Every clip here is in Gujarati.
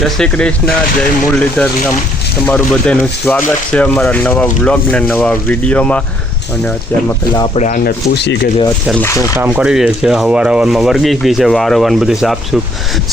જય શ્રી કૃષ્ણ, જય મુરલીધર. તમારું બધાનું સ્વાગત છે અમારા નવા વ્લોગ ને નવા વિડીયોમાં. અને અત્યારમાં પહેલાં આપણે આને પૂછી કે અત્યારમાં શું કામ કરી રહી છે. હવારમાં વર્ગી ગઈ છે, વારંવાર બધું સાફ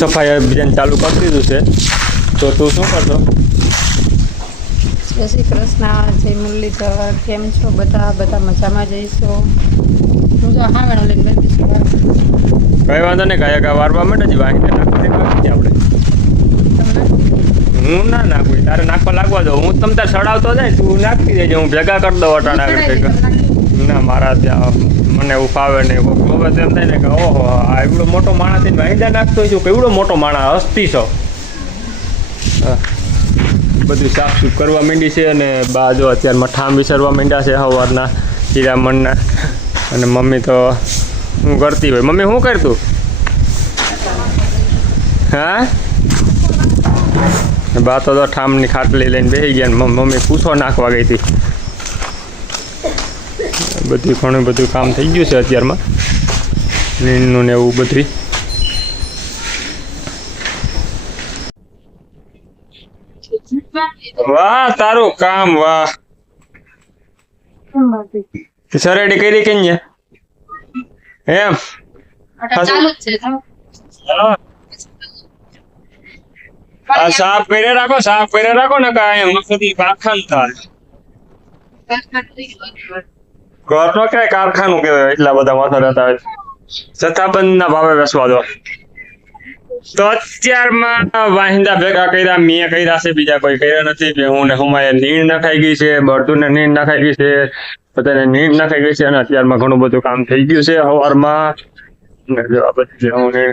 સફાઈ અભિયાન ચાલુ કરી દીધું છે. તો તું શું કરશો? જય શ્રી કૃષ્ણ, જય મુરલીધર. કેમ છો બધા મજામાં જઈશો? હું તો હા મેડમ લઈને બેઠી છું. કઈ વાંધો નહીં, કયા વારવા માટે જ વાહિને નાખી આપણે હું ના નાખું, તારે નાખવા લાગવા દો. હું તમ તાર સડાવતો જાય, તું નાખી દેજે, હું ભેગા કરી દઉં અટાણા. ના, મારા ત્યાં મને એવું ફાવે નહીં. હવે તો એમ થાય ને કે ઓહો આ એવડો મોટો માણસ થઈને વાહિંદા નાખતો હોય છું, કે એવડો મોટો માણસ હસ્તી છો. બધું સાફ સૂફ કરવા માંડી છે. અને બા જો અત્યારમાં ઠામ વિસરવા માંડ્યા છે સવારના હીરામણના. અને મમ્મી તો શું કરતી હોય? મમ્મી શું કરતું? હા, બા તો ઠામની ખાટલી લઈને બેસી ગયા ને મમ્મી પૂછો નાખવા ગઈ હતી. બધું ઘણું બધું કામ થઈ ગયું છે અત્યારમાં, નીણનું ને એવું બધું. વાહ, તારું કામ વાહ. સરેડી કરી કે એમ ચાલુ જ છે. સાફ પહેરે રાખો ને કાંઈ મફતી કારખાન થાય. ઘરનો ક્યાંય કારખાનું કહેવાય, એટલા બધા માથા રહેતા હોય. જથ્થાબંધ ના ભાવે વેચવા દો. તો અત્યારમાં વાહિંદા ભેગા કર્યા, મેં કર્યા છે, બીજા કોઈ કર્યા નથી. કે હું ને હુમાએ નીણ નખાઈ ગઈ છે, બળતું ને નીણ નખાઈ ગઈ છે, બધાને નીણ નખાઈ ગઈ છે. અને અત્યારમાં ઘણું બધું કામ થઈ ગયું છે સવારમાં.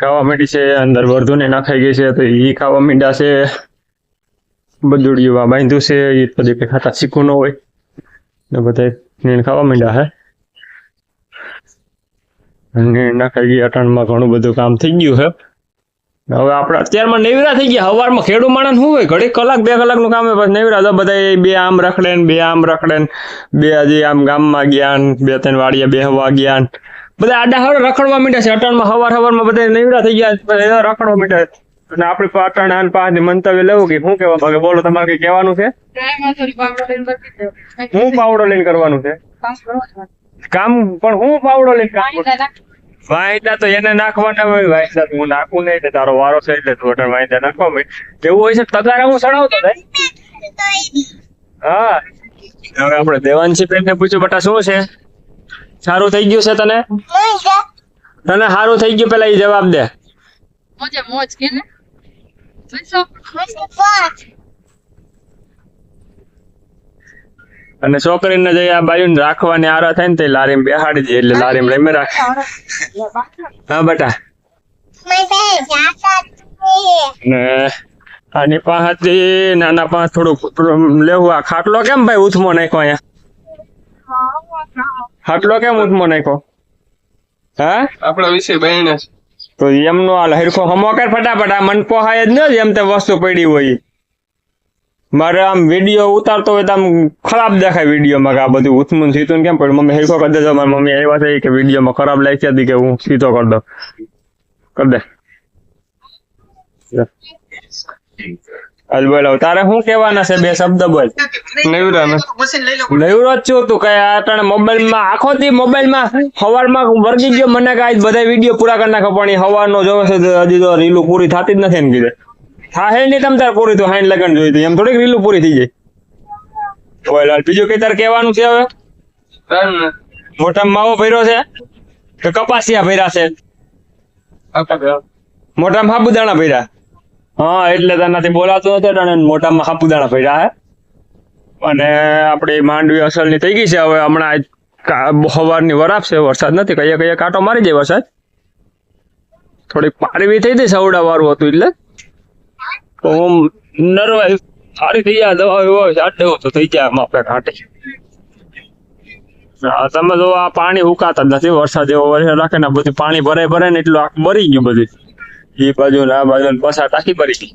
ખાવા માંડી છે, અંદર વર્ધુને નાખાઈ ગઈ છે, તો એ ખાવા માંડ્યા છે. બધુડિયું બાંધ્યું છે, એ બધી કઈ ખાતા શીખવું ન હોય ને બધા નીણ ખાવા માંડ્યા હે. નીણ નાખાઈ ગઈ, અટાણમાં ઘણું બધું કામ થઈ ગયું છે. હવે આપણે અત્યારમાં નેવરા થઈ ગયા. સવારમાં ખેડૂત માણસ શું હોય, ઘડી કલાક 2 કલાકનું કામ હોય, બસ નેવરા તો બધા 2 આમ રખડે ને 2 આમ રખડે ને 2 હજી આમ ગામમાં ગયા ને 2-3 વાડીએ બેહવા ગયા ને બધા આડા હવડે રખડવા માંડ્યા છે. અટાણમાં સવારમાં બધા નેવરા થઈ ગયા, બધા રખડવા માંડ્યા. અને આપણે અટાણા પાસેથી મંતવ્ય લેવું કે શું કહેવા માંગે? બોલો, તમારે કઈ કહેવાનું છે? હું પાવડો લઈને કરવાનું છે કામ, પણ હું પાવડો લઈને કામ વાયદા તો એને નાખવાના હોય. વાયદા હું નાખું નહીં એટલે તારો વારો છે, એટલે તું અટાણ વાયદા નાખવા હોય એવું હોય છે. તગારા હું સડાવતો થાય. હા, હવે આપણે દેવાંશી બેનને પૂછ્યું, બટા શું છે, સારું થઈ ગયું છે તને? તને સારું થઈ ગયું, પેલા એ જવાબ દે. મોજ કે ને અને છોકરીને જઈ આ બાજુ રાખવાની આરા થાય ને તે લારીમ બેહાડી દે, એટલે લારીમ રમે રાખે. હા બેટા, ને આની પાસેથી નાના પાસે થોડુંક લેવું. આ ખાટલો કેમ ભાઈ ઉથમો નાખ્યો? અહીંયા ખાટલો કેમ ઉથમો નાખ્યો? હા, આપણા વિશે બહેને તો એમનો આ હરખો હમો કર ફટાફટ. આ મન પોહાય જ ન એમ તે વસ્તુ પડી હોય. મારે આમ વિડીયો ઉતારતો હોય તો આમ ખરાબ દેખાય વિડીયોમાં કે આ બધું ઉથમું સીધું કેમ પડ્યું. મમ્મી હરખો કરી દેજો. મારી મમ્મી આવ્યા છે કે વિડીયોમાં ખરાબ લાગી હતી કે હું સીધો કરી દઉં. કરી દે. હાલ બોલો, તારે શું કહેવાના છે? 2 શબ્દ બોલ. નવરા નવરો જ છું તું? કઈ અટાણે મોબાઈલમાં આખો દી મોબાઈલમાં સવારમાં વર્ગી ગયો. મને કાંઈ બધા વિડીયો પૂરા કરી નાખો, પણ એ સવારનો જોવે છે હજી તો રીલું પૂરી થતી જ નથી ને કીધે. થાય નહીં તમ તાર પૂરી, તો હાઈન લગન જોઈ હતી એમ થોડીક રીલું પૂરી થઈ જાય. બોલ, બીજું કઈ તારે કહેવાનું છે? હવે મોટામાં માવો ભર્યો છે કે કપાસિયા ભર્યા છે? મોટામાં સાબુદાણા ભર્યા. હા, એટલે તનાથી બોલાતું નથી અને મોટામાં સાબુદાણા ભર્યા હે. અને આપણી માંડવી અસલની થઈ ગઈ છે. હવે હમણાં સવારની વરાપ છે, વરસાદ નથી. કયા કાંટો મારી જાય વરસાદ. થોડીક પારવી થઈ હતી, સવડા વાળું હતું એટલે તો હું નરવાઈ સારી થઈ જાય. દવા હોય સાટ દેવું તો થઈ જાય માપે ઘાટી. તમે જો આ પાણી ઉકાતા જ નથી. વરસાદ એવો વરસાદ રાખે ને બધું પાણી ભરાય ને એટલું આખું ભરી ગયું બધું. એ બાજુ ને આ બાજુ પસાર ટાંકી ભરી ગઈ.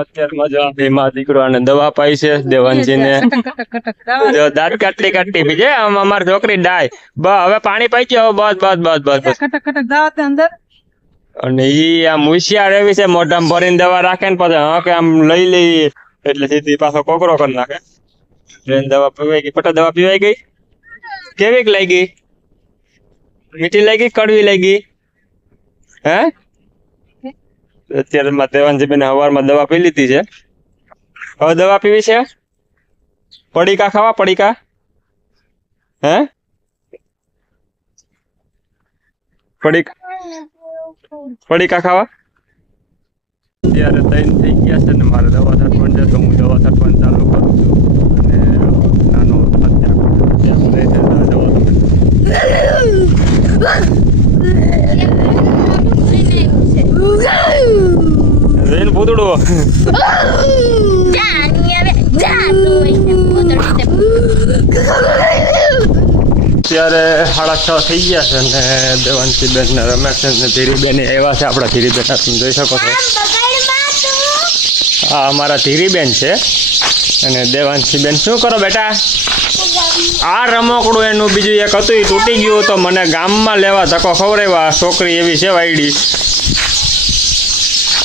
અત્યારમાં જો બેમાં દીકરો અને દવા પાઈ છે દેવાનજીને. જો દાંત કાટલી પીજે. અમારી છોકરી ડાય. હવે પાણી પાઈ ગયો. બસ. કટક દાવત અંદર અને ઈ આમ હોશિયાર એવી છે, મોઢામાં ભરીને દવા રાખે ને પછી હા કે આમ લઈ લઈ એટલે સીધી પાછો કોકરો કરી નાખે. દવા પીવાઈ ગઈ, પટા દવા પીવાઈ ગઈ. કેવીક લાગી? મીઠી લાગી, કડવી લાગી? હે અત્યારે દેવાનજીબેન સવારમાં દવા પી લીધી છે. હવે દવા પીવી છે? પડીકા ખાવા? પડીકા હે પડીકા ખાવા? અત્યારે 3 થઈ ગયા છે ને મારે દવા છાંટવાની છે, તો હું દવા છાંટવાનું ચાલુ કરું છું. અને નાનો દવા પૂતળું અત્યારે 6:30 થઈ ગયા છે ને દેવાંશીબેન ને રમેશ ને ધીરીબેન એવા છે. આપણા ધીરીબેન તમે જોઈ શકો છો. હા અમારા ધીરીબેન છે. અને દેવાંશીબેન શું કરો બેટા? આ રમકડું એનું બીજું એક હતું એ તૂટી ગયું, તો મને ગામમાં લેવા ધક્કો ખવડાવ્યા. છોકરી એવી છે વાયડી,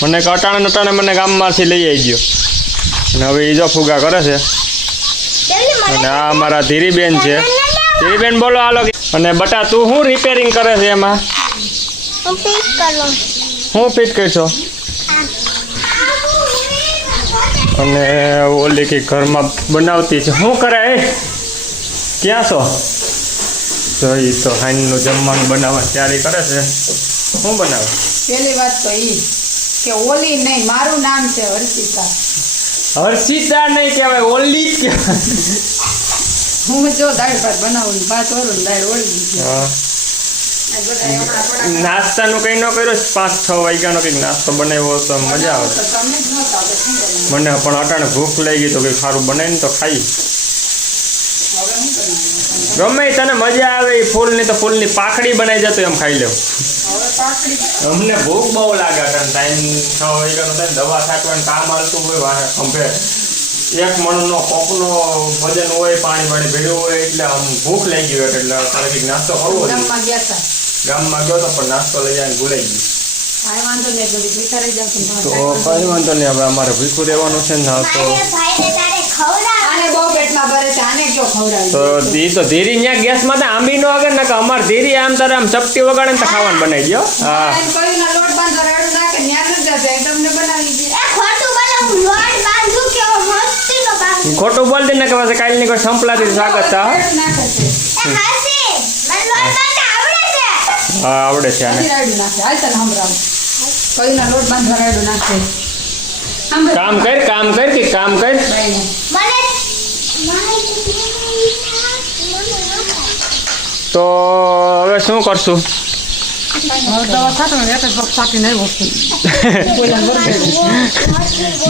મને અટાણે મને ગામમાંથી લઈ આવી ગયો. અને હવે એ જો ફુગા કરે છે. અને આ અમારા ધીરીબેન છે. ધીરીબેન બોલો હાલો. અને બટા તું શું રિપેરિંગ કરે છે એમાં? હું ફિટ કરશો? અને ઓલી કે ઘરમાં બનાવતી છે. શું કરે? ક્યાં છો? તો એ તો હાઈનું જમવાનું બનાવવા તૈયારી કરે છે. શું બનાવે? પહેલી વાત તો ઈ કે ઓલી નહીં, મારું નામ છે હર્ષિતા. હર્ષિતા નહીં કહેવાય, ઓલી જ કહેવાય. હું જો દાળ ભાત બનાવું, ભાત ઓરું, દાળ ઓળી. નાસ્તાનું કઈ ન કર્યો? 5-6 વાગ્યાનો કંઈક નાસ્તો બનાવ્યો તો મજા આવે. મને પણ અટાણે ભૂખ લાગી તો કંઈક સારું બનાવીને તો ખાઈ. ગમે તને મજા આવે એ ફૂલની તો ફૂલની પાખડી બનાવી જતો એમ ખાઈ લેવું. અમને ભૂખ બહુ લાગે. ટાઈમ 6 વાગ્યાનો થાય, દવા છાંટવાનું કામ હાલતું હોય, ખંભે 1 મણનો કોકનો વજન હોય, પાણી ભેળ્યું હોય, એટલે આમ ભૂખ લાગી હોય. એટલે તારે કંઈક નાસ્તો કરવો હોય. ગામમાં ગયો તો પણ નાસ્તો લઈ જાય ભૂલાઈ ગયું. તો કઈ વાંધો નહીં. હવે અમારે ભીખું રહેવાનું છે ને. તો ઈ તો ધીરી ત્યાં ગેસમાં તો આંબી નો આગળ નાખે. અમારે ધીરી આમ તારે આમ ચપટી વગાડે ને તો ખાવાનું બનાવી દો. હા ખોટું બોલ દે ને કે પાછા કાલની કોઈ સંપલાથી સ્વાગત છે. હા આવડે છે આને. કામ કર કે કામ કર. તો હવે શું કરશું?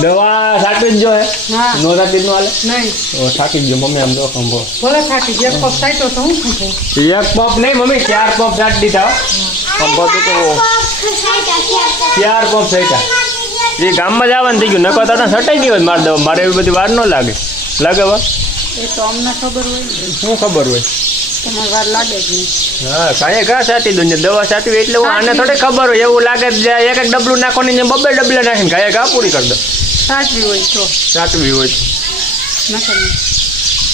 દવા છાંટી જ જો હે? નો છાંટી નો હાલે? છાંટી જ જો મમ્મી. આમ જો ખંભો એક પંપ નહીં મમ્મી, 4 પંપ છાંટી દીધા. ખંભો તો 4 પંપ છાંટ્યા. એ ગામમાં જવાનું થઈ ગયું. નકો તાતા સટાઈ ગઈ હોય મારે દવા. મારે એવી બધી વાર ન લાગે. લાગે વા? શું ખબર હોય? હા કાંઈ ઘા છાંટી દો ને દવા છાંટવી એટલે આને થોડી ખબર હોય. એવું લાગે એક ડબલું નાખવાની 2 ડબલા નાખીને કાંઈ ઘા પૂરી કરી દો. છાંટવી હોય તો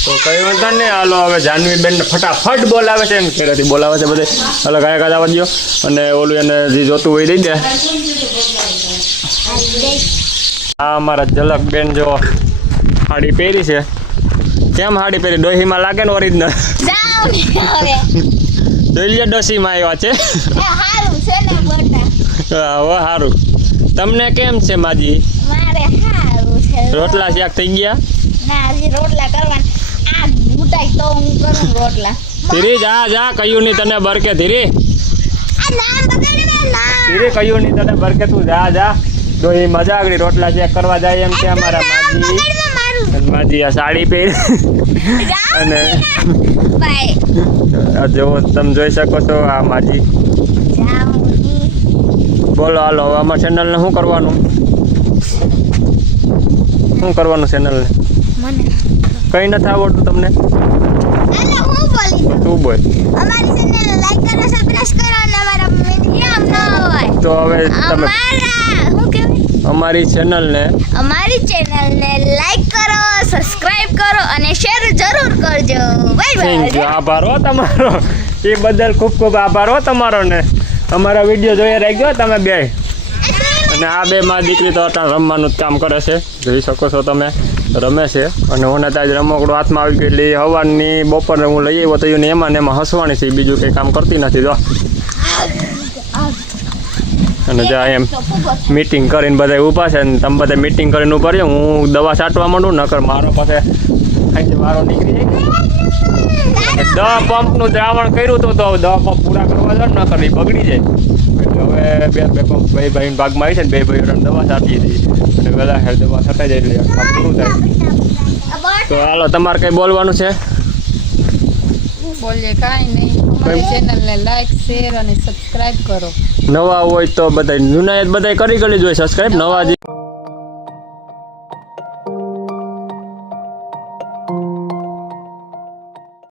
તો કઈ વાંધો નહીં. હાલો હવે જાનવીબેન ને ફટાફટ બોલાવે છે. એમ ઘરેથી બોલાવે છે બધે. હાલો ગાયક આવવા દો. અને ઓલું એને જે જોતું હોય દઈ દે. આ અમારા ઝલકબેન જો સાડી પહેરી છે. કેમ સાડી પહેરી? ડોહીમાં લાગે ને ઓરિજિનલ? જોઈ લે ડોસીમાં આવ્યા છે. સારું. તમને કેમ છે માજી? રોટલા શાક થઈ ગયા? ધીરી જા કયું નહીં તને બરકે. ધીરી કયું નહીં તને બરકે. તું જા. ડોહી મજા આગળ રોટલા ચેક કરવા જાય એમ કે અમારા માજી આ સાડી પહેરી. અને જો તમે જોઈ શકો છો આ માજી. બોલો હાલો હવે અમારા ચેનલને શું કરવાનું? ચેનલને કઈ નથી આવડતું તમને? તું બોલ. અમારી ચેનલ લાઈક કરો, સબસ્ક્રાઇબ કરો અને અમારા વિડિયો ન હોય તો હવે તમે અમારી ચેનલને અમારી ચેનલને લાઈક કરો, સબસ્ક્રાઇબ કરો અને શેર જરૂર કરજો. Bye thank you, bye. આભાર હો તમારો. એ બદલ ખૂબ ખૂબ આભાર હો તમારો ને અમારા વિડીયો જોઈએ રાખ્યો તમે બે. અને આ બે માં દીકરી તો અટાણ રમવાનું જ કામ કરે છે, જોઈ શકો છો તમે રમે છે. અને હું ત્યાં રમકડું હાથમાં આવી ગયું એટલે સવારની બપોરે હું લઈ આવ્યો તો એને એમાં ને એમાં હસવાની છે, બીજું કંઈ કામ કરતી નથી. જો અને જ્યાં એમ મીટિંગ કરીને બધા ઊભા છે ને તમે બધા મીટિંગ કરીને ઊભા રહ્યો, હું દવા છાંટવા માંડું નકર મારો પાસે અહીંથી વારો નીકળી જાય. 10 પંપનું દ્રાવણ કર્યું હતું તો 10 પંપ પૂરા કરવા જાય નકર એ બગડી જાય. એટલે હવે બે પંપ બે ભાઈ ભાગમાં આવી છે ને બે ભાઈઓ દવા છાંટીએ છીએ અને વહેલા હેર દવા છટાઈ જાય એટલે કામ પૂરું થાય. તો હાલો તમારે કંઈ બોલવાનું છે? બોલીએ કાંઈ નહીં. અમારી ચેનલને લાઈક શેર અને સબસ્ક્રાઇબ કરો. નવા હોય તો બધા જૂના બધા કરી ગયેલી જ હોય સબસ્ક્રાઈબ. નવા જે